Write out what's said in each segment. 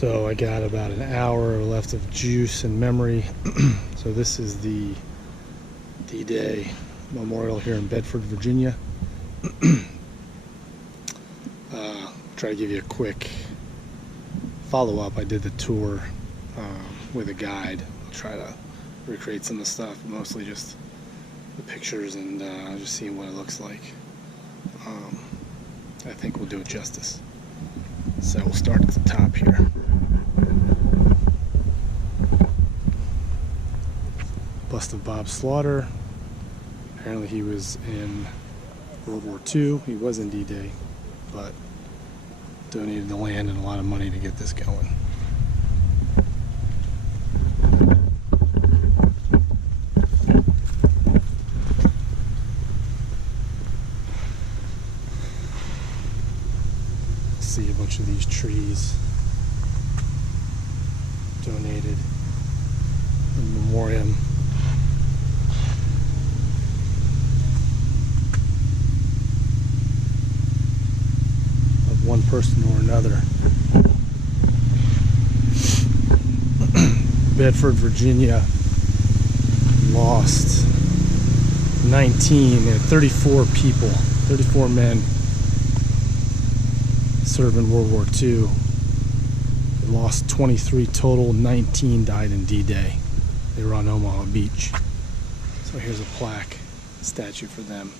So I got about an hour left of juice and memory. So this is the D-Day Memorial here in Bedford, Virginia. Try to give you a quick follow-up. I did the tour with a guide. I'll try to recreate some of the stuff, mostly just the pictures and just seeing what it looks like. I think we'll do it justice. So we'll start at the top here. Bust of Bob Slaughter. Apparently he was in World War II. He was in D-Day, but donated the land and a lot of money to get this going. See a bunch of these trees donated in memoriam. Of one person or another. Bedford, Virginia lost 34 people, 34 men served in World War II. They lost 23 total, 19 died in D-Day. They were on Omaha Beach. So here's a plaque, a statue for them.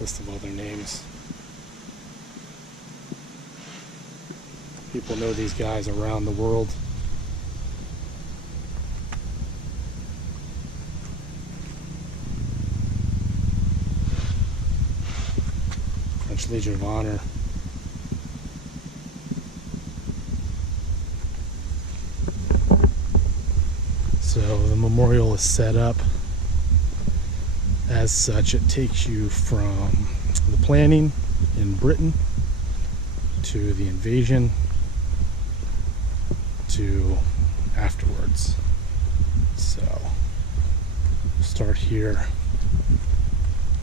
List of all their names. People know these guys around the world. French Legion of Honor. So the memorial is set up as such. It takes you from the planning in Britain to the invasion to afterwards. So start here.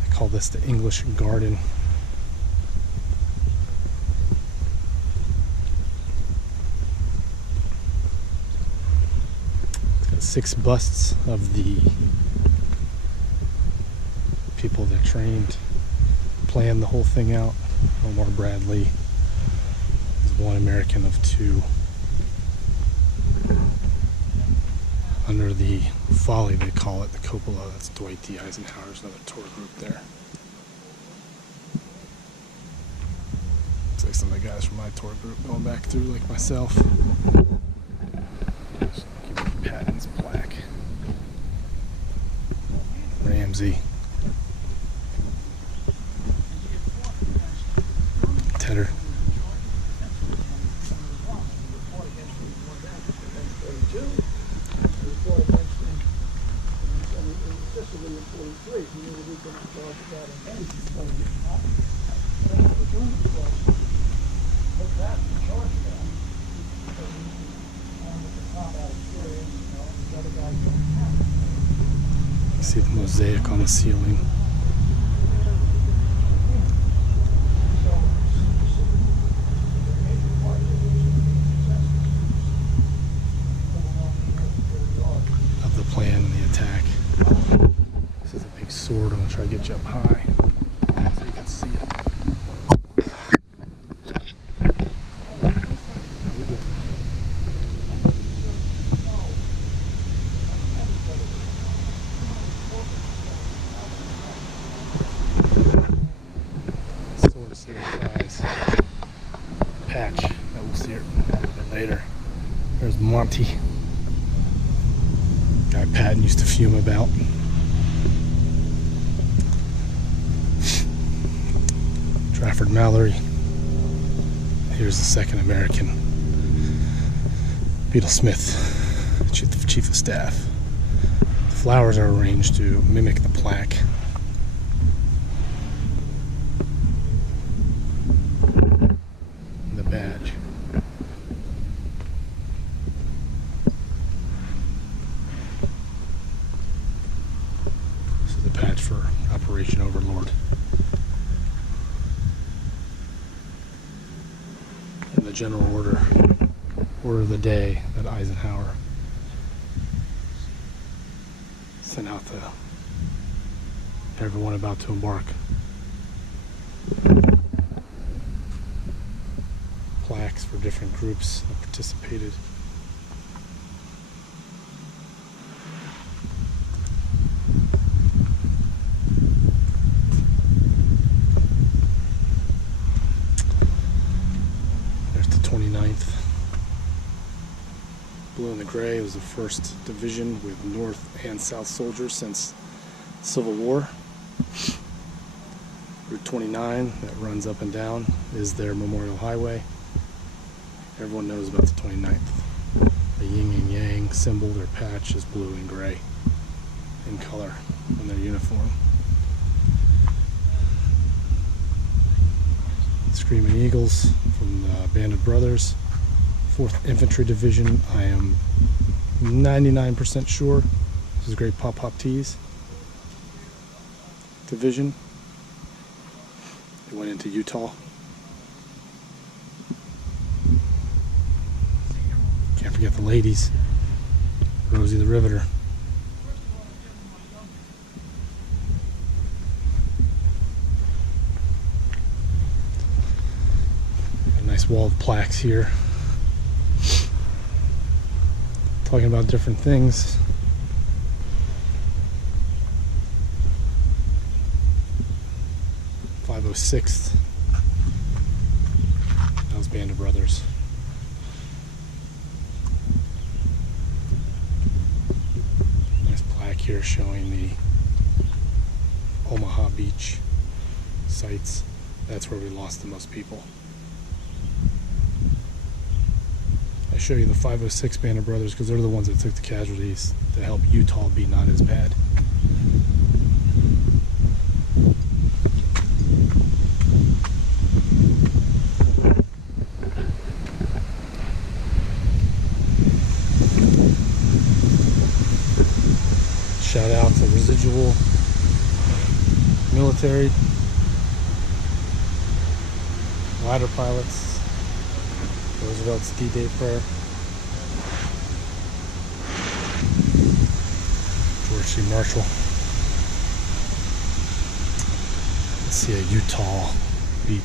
I call this the English Garden. It's got 6 busts of the people that trained, planned the whole thing out. Omar Bradley is one American of 2. Under the Folly, they call it, the Cupola. That's Dwight D. Eisenhower's another tour group there. Looks like some of the guys from my tour group going back through, like myself. Patton's plaque. Ramsey. Tedder. You see the mosaic on the ceiling. Of the plan and the attack. This is a big sword. I'm going to try to get you up high so you can see it. Sword signifies patch. That we'll see it a little bit later. There's Monty. Guy Patton used to fume about. Trafford Mallory. Here's the second American. Beetle Smith, Chief of Staff. The flowers are arranged to mimic the plaque. The badge. dispatch for Operation Overlord. And the general order of the day that Eisenhower sent out to everyone about to embark. Plaques for different groups that participated. There's the 29th. Blue and the gray was the 1st Division with North and South soldiers since the Civil War. Route 29 that runs up and down is their Memorial Highway. Everyone knows about the 29th. The yin and yang symbol, their patch, is blue and gray in color on their uniform. Screaming Eagles from the Band of Brothers, 4th Infantry Division. I am 99% sure this is Great Pop Pop Tees Division. They went into Utah. Can't forget the ladies. Rosie the Riveter. A nice wall of plaques here, talking about different things. .506th. That was Band of Brothers. Nice plaque here showing the Omaha Beach sites. That's where we lost the most people. I show you the 506 Band of Brothers because they're the ones that took the casualties to help Utah be not as bad. Shout out to residual military, ladder pilots, Roosevelt's D-Day prayer, George C. Marshall. Let's see a Utah beat.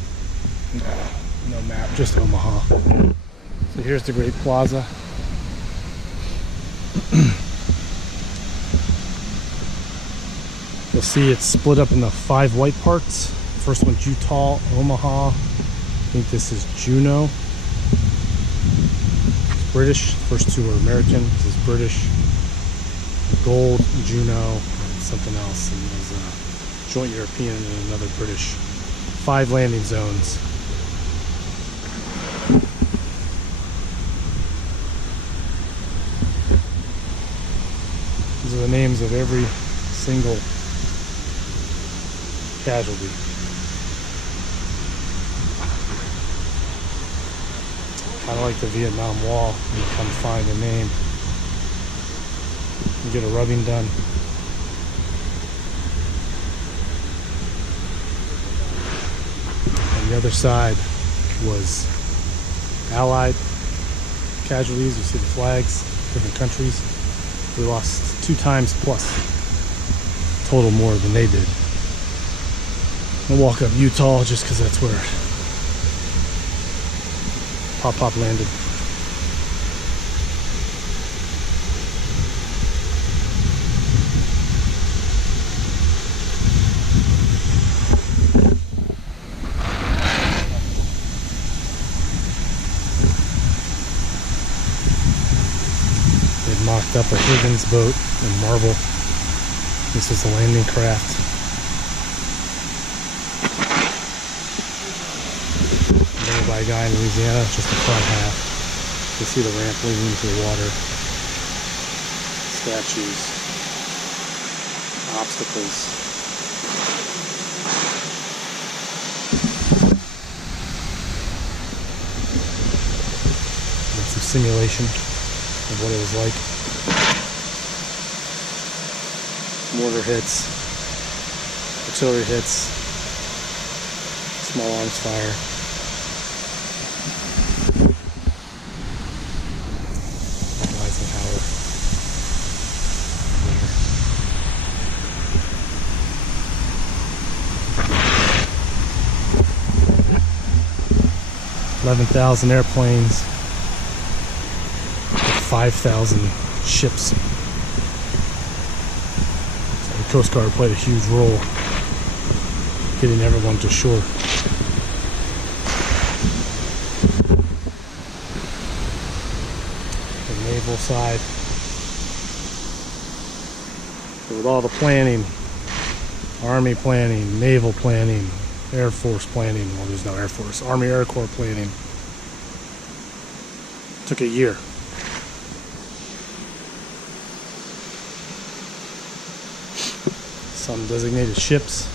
No map, just Omaha. So here's the Great Plaza. You'll see it's split up into 5 white parts. First one's Utah, Omaha. I think this is Juneau. It's British. First 2 are American. This is British. Gold, Juneau, and something else. And there's a joint European and another British. 5 landing zones. These are the names of every single casualty. Kind of like the Vietnam Wall, you come find a name and get a rubbing done. And the other side was Allied casualties. You see the flags, different countries. We lost 2 times plus total more than they did. I'll walk up Utah just because that's where Pop Pop landed. They'd mocked up a Higgins boat in Marble. This is the landing craft. By a guy in Louisiana, just the front half. You see the ramp leading into the water. Statues. Obstacles. And some simulation of what it was like. Mortar hits. artillery hits, small arms fire. Eisenhower. 11,000 airplanes, 5,000 ships. So the Coast Guard played a huge role getting everyone to shore. The naval side. So with all the planning, Army planning, naval planning, Air Force planning, well there's no Air Force, Army Air Corps planning, took a year. Some designated ships.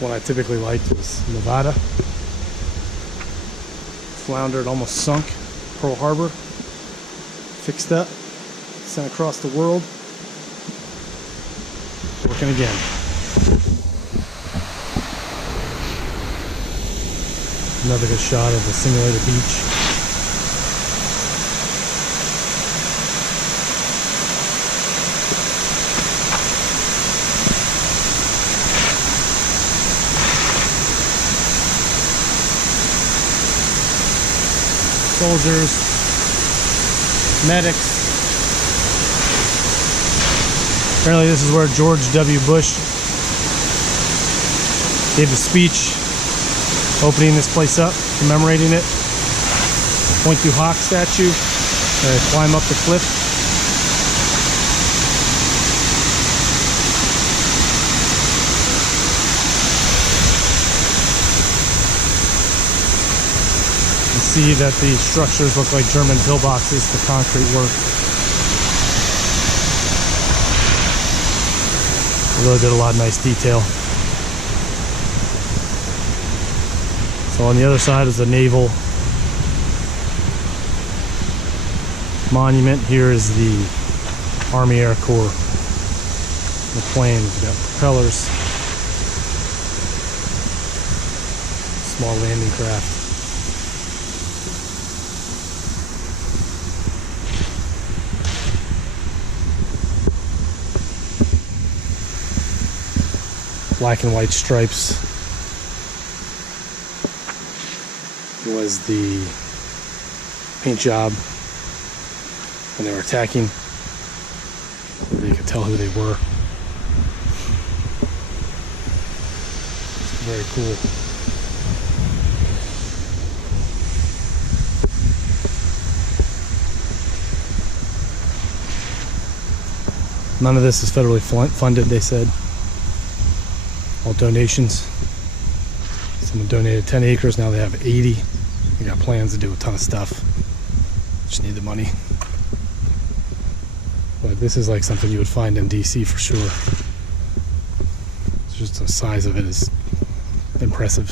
One I typically liked was Nevada. Floundered, almost sunk. Pearl Harbor. Fixed up. Sent across the world. Working again. Another good shot of the simulated beach. Soldiers, medics. Apparently this is where George W. Bush gave a speech opening this place up, commemorating it. Point to Hawk statue. Climb up the cliff. You see that the structures look like German pillboxes, the concrete work. They really did a lot of nice detail. So on the other side is a naval monument. Here is the Army Air Corps. The planes got propellers, small landing craft. Black and white stripes was the paint job when they were attacking, so they could tell who they were. It's very cool. None of this is federally funded, they said. All donations. Someone donated 10 acres, now they have 80. They got plans to do a ton of stuff. Just need the money. But this is like something you would find in DC for sure. It's just the size of it is impressive.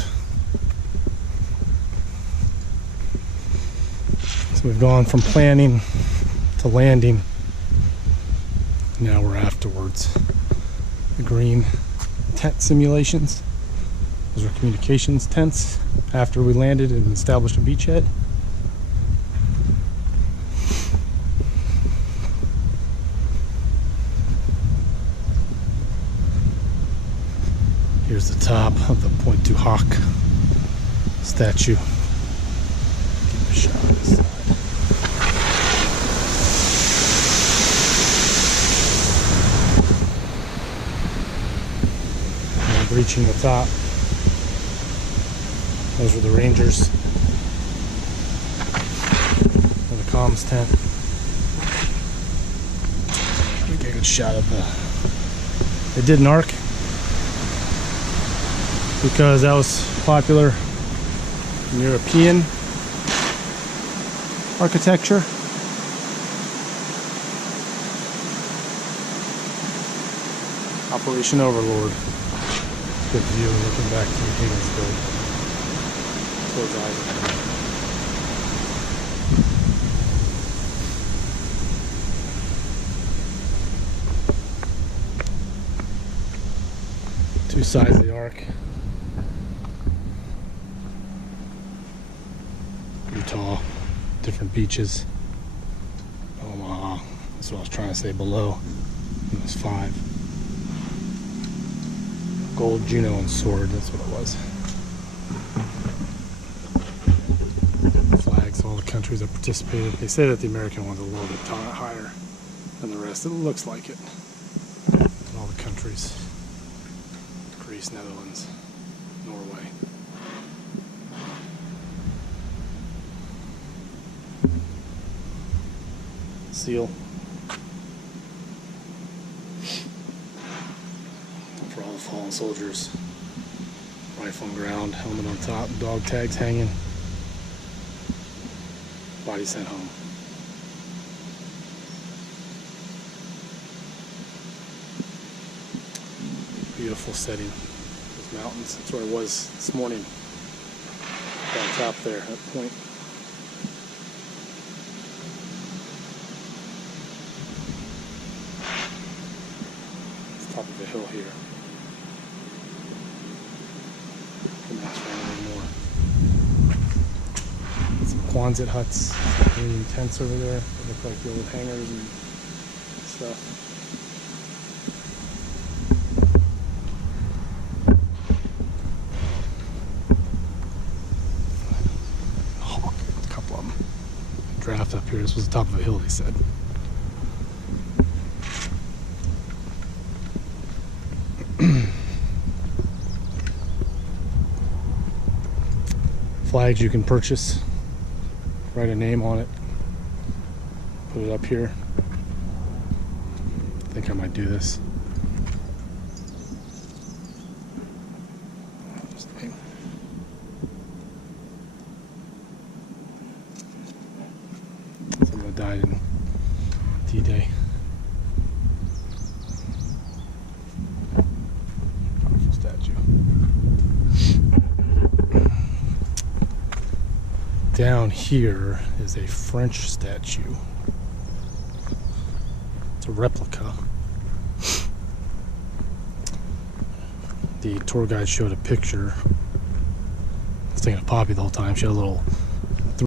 So we've gone from planning to landing. Now we're afterwards. The green tent simulations. Those are communications tents after we landed and established a beachhead. Here's the top of the Point to Hawk statue. Give it a shot on this side. Reaching the top. Those were the Rangers. And the comms tent. Let me get a good shot of the... They did an arc because that was popular in European architecture. Operation Overlord. Good view looking back through Higgins towards Eisenhower. Two sides of the arc. Utah, different beaches. Omaha, that's what I was trying to say below. It was 5. Gold, Juno, and Sword, that's what it was. Flags, all the countries that participated. They say that the American one's a little bit higher than the rest. It looks like it. All the countries. Greece, Netherlands, Norway. Seal. For all the fallen soldiers. Rifle on ground, helmet on top, dog tags hanging. Body sent home. Beautiful setting. Those mountains. That's where I was this morning. On top there, that point. It's top of the hill here. Couldn't ask for anything more. Some Quonset huts, green tents over there. They look like the old hangars and stuff. Draft up here. This was the top of a hill, they said. Flags you can purchase. Write a name on it. Put it up here. I think I might do this. Someone died in D-Day. Powerful statue. Down here is a French statue. It's a replica. The tour guide showed a picture. I was thinking of Poppy the whole time. She had a little